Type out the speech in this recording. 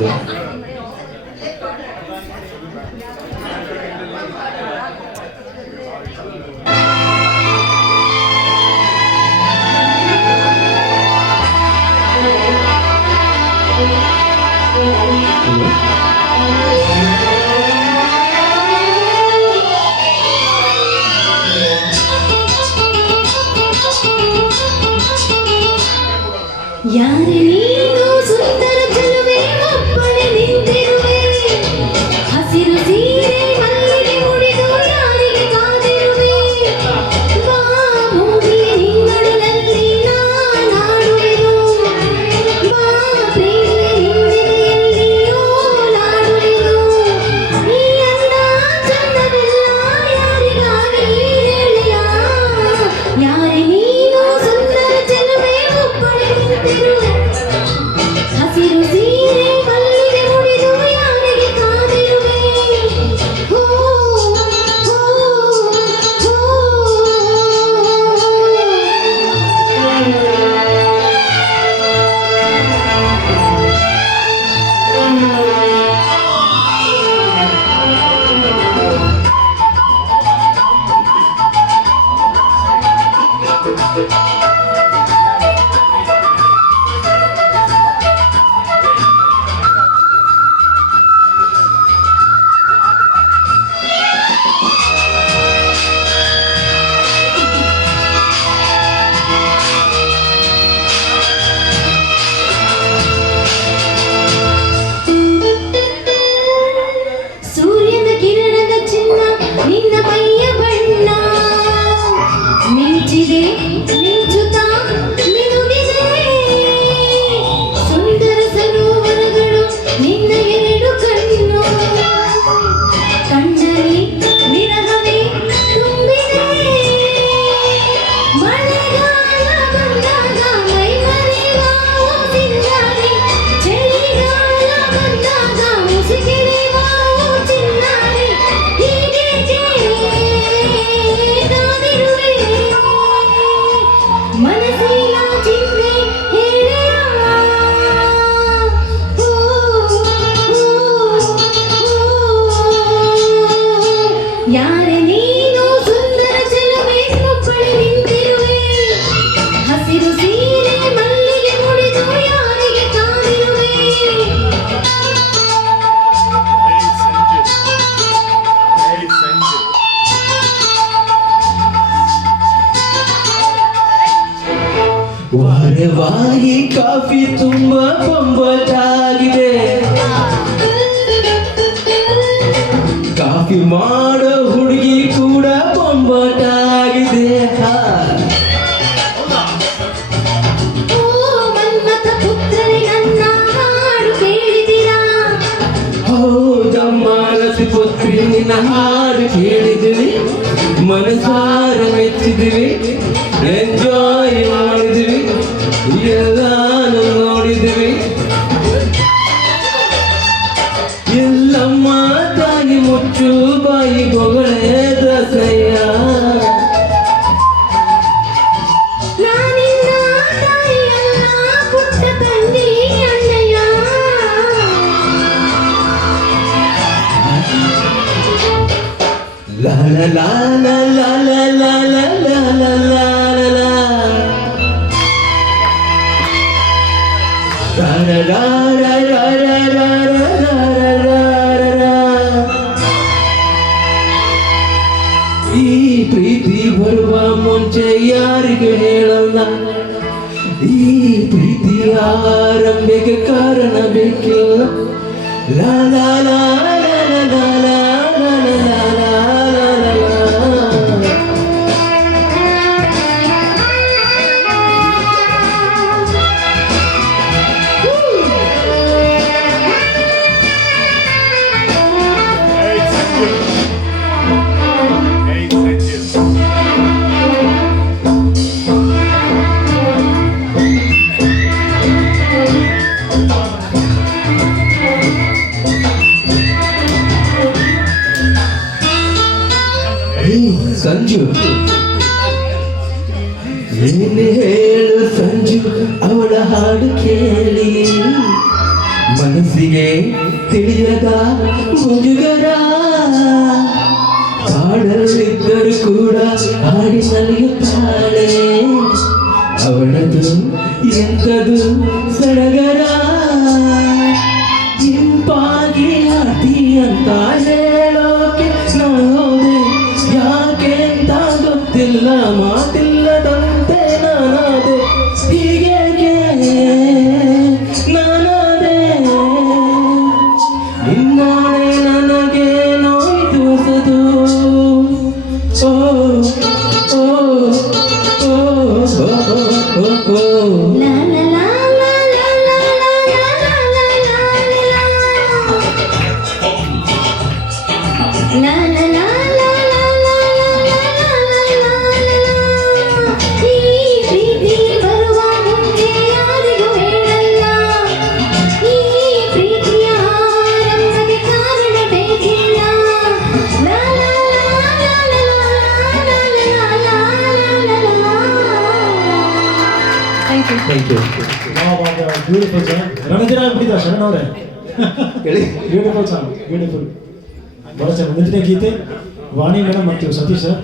ಬಂದೆ. ಯಾರೇ ನೀನು ಸುಂದರ ಚೆಲುವೆ ಒಬ್ಬಳೆ ನಿಂತಿರುವೆ ಹಸಿರು ಸೀರೆ ಮಲ್ಲಿಗೆ ಮುಡಿದು ಯಾರಿಗೆ ಕಾದಿರುವೆ ಬಾ ಮೂಗಿ ನಿನ್ನೊಡಲಲ್ಲಿ ನಾನಾಡುವೆನು ಬಾ ಪ್ರೇಮೆ ಹಿಂದಿನೆಯಲ್ಲಿ ಓಲಾಡುವೆನು ಈ ಅಂದ ಚಂದವೆಲ್ಲ ಯಾರಿಗಾಗಿ ಹೇಳಿಯ ಯಾರೇ ನೀನು ಸುಂದರ ಚೆಲುವೆ ಒಬ್ಬಳೆ ನಿಂತಿರುವೆ ಹಸಿರು ಸೀರೆ ಮಲ್ಲಿಗೆ ಮುಡಿದು ಯಾರಿಗೆ ಕಾದಿರುವೆ ಹೋ ಹೋ ಹೋ ಸೂರ್ಯನ ಕಿರಣದ ಚಿನ್ನ ನಿನ್ನ ಮೈಯ ಬಣ್ಣ ಮಿಂಚಿದೆ ಮಿಂಚುತ್ತಾ ಮಿನುಗಿದೆ ಸುಂದರ ಸರೋವರಗಳು ನಿನ್ನ ಎರಡು ಕಣ್ಣು ಕಣ್ಣಲ್ಲಿ ವಿರಹವೇ ತುಂಬಿದೆ ಮಳೆಗಾಲ ಬಂದಾಗ ಮೈ ಮರೆಯುವ ಸಿಂಗಾರಿ ಚಳಿಗಾಲ ಬಂದಾಗ ಮುಸುಕಿರುವ ಚಿನ್ನಾರಿ ಹೀಗೇಕೆ ಕಾದಿರುವೆ ಮನಸ್ಸಿನ ಚಿಂತೆ ಹೇಳೆಯ ಓ ಯಾರೇ ನೀನು ಸುಂದರ ಚೆಲುವೆ ಒಬ್ಬಳೆ ನಿಂತಿರುವೆ ಹಸಿರು ಸೀರೆ ಮಲ್ಲಿಗೆ ಮುಡಿದು ಯಾರಿಗೆ ಕಾದಿರುವೆ ವಾರವಾಗಿ ಕಾಫಿ ತುಂಬಾ ಬೊಂಬಾಟಾಗಿದೆ. ಕಾಫಿ ಮಾಡೋ ಹುಡುಗಿ ಕೂಡ ಬೊಂಬಾಟಾಗಿದೆ. ಓ ಮನ್ಮಥ ಪುತ್ರನೇ ನನ್ನ ಹಾಡು ಕೇಳಿದಿರಾ ಹೌದಮ್ಮ ರಸಿಪುತ್ರಿ ನಿನ್ನ ಹಾಡು ಕೇಳಿದ್ವಿ, ಮನಸಾರ ಮೆಚ್ಚಿದ್ವಿ, ಎಂಜಾಯ್ ಮಾಡಿದ್ವಿ, ಎಲ್ಲಾನು ನೋಡಿದ್ವಿ. ಎಲ್ಲಮ್ಮ ತಾಯಿ ಮುಚ್ಚು ಬಾಯಿ ಬೊಗಳೆ ದಸಯ್ಯ. ನಾನಿನ್ನ ತಾಯಿಯಲ್ಲ ಪುಟ್ಟ ತಂಗಿ ಅಣ್ಣಯ್ಯ ಲಾ ಲಾ ಲಾ ಲಾ ಲಾ ಲಾ ಲಾ ಲಾ ಲಾ ಲಾ ಲಾ ರಾ ರಾ ರಾ ರಾ ರಾ ರಾ ರಾ ರಾ ರಾ. ಈ ಪ್ರೀತಿ ಬರುವ ಮುಂಚೆ ಯಾರಿಗೆ ಹೇಳಲ್ಲ, ಈ ಪ್ರೀತಿ ಆರಂಭಕ್ಕೆ ಕಾರಣ ಬೇಕಿಲ್ಲ. ಲಾ ಲಾ ಲಾ ಲಾ ಲಾ ಲಾ ಲಾ ಲಾ ಲಾ ಲಾ ಲಾ ಲಾ. ಸಂಜು ಏನು ಹೇಳು ಸಂಜು, ಅವಳ ಹಾಡು ಕೇಳಿ ಮನಸ್ಸಿಗೆ ತಿಳಿಯದ ಮುಜುಗರ ಹಾಡಲಿದ್ದರೂ ಕೂಡ ಹಾಡಿ ನಲಿಯುತ್ತಾಳೆ ಅವಳದು ಎಂಥದು ಸಡಗರ ಇಂಪಾಗಿ ಹಾಡಿ ಅಂತ ಹೇಳೋಕೆ ನೋದೆ ಯಾಕೆ ಅಂತ ಗೊತ್ತಿಲ್ಲ ಮಾತಿಲ್ಲದಂತೆ ನಾನಾದೆ ಹೀಗೆ ನಾನಾದೆ ನಿನ್ನಾಳೆ ನನಗೆ ನೋಯ್ತು ಹೊಸದು ಓ ಓ ಓ ಓ ಲಾ ಲಾ ಲಾ ಲಾ ಲಾ ಲಾ ಲಾ ಲಾ ಲಾ ಲಾ ಲಾ ಲಾ ಈ ಪ್ರೀತಿ ಬರುವ ಮುಂದೆ ಯಾರಿಗೂ ಹೇಳಲ್ಲ ಈ ಪ್ರೀತಿಯ ಆರಂಭಕ್ಕೆ ಕಾರಣ ಬೇಕಿಲ್ಲ ಲಾ ಲಾ ಲಾ ಲಾ ಲಾ ಲಾ ಲಾ ಲಾ. Thank you. ಬ್ಯೂಟಿಫುಲ್ ಸಾಂಗ್ ರಣದಿನ ಆಗ್ಬಿಟ್ಟಿದ್ದ ಶರಣ್ ಅವರೇ ಹೇಳಿ ಬ್ಯೂಟಿಫುಲ್ ಸಾಂಗ್ ಬ್ಯೂಟಿಫುಲ್ ಬಹಳ ಚೆನ್ನಾಗಿ ಮುಂದಿನ ಗೀತೆ ವಾಣಿ ಮೇಡಮ್ ಮತ್ತು ಸತೀಶ್ ಸರ್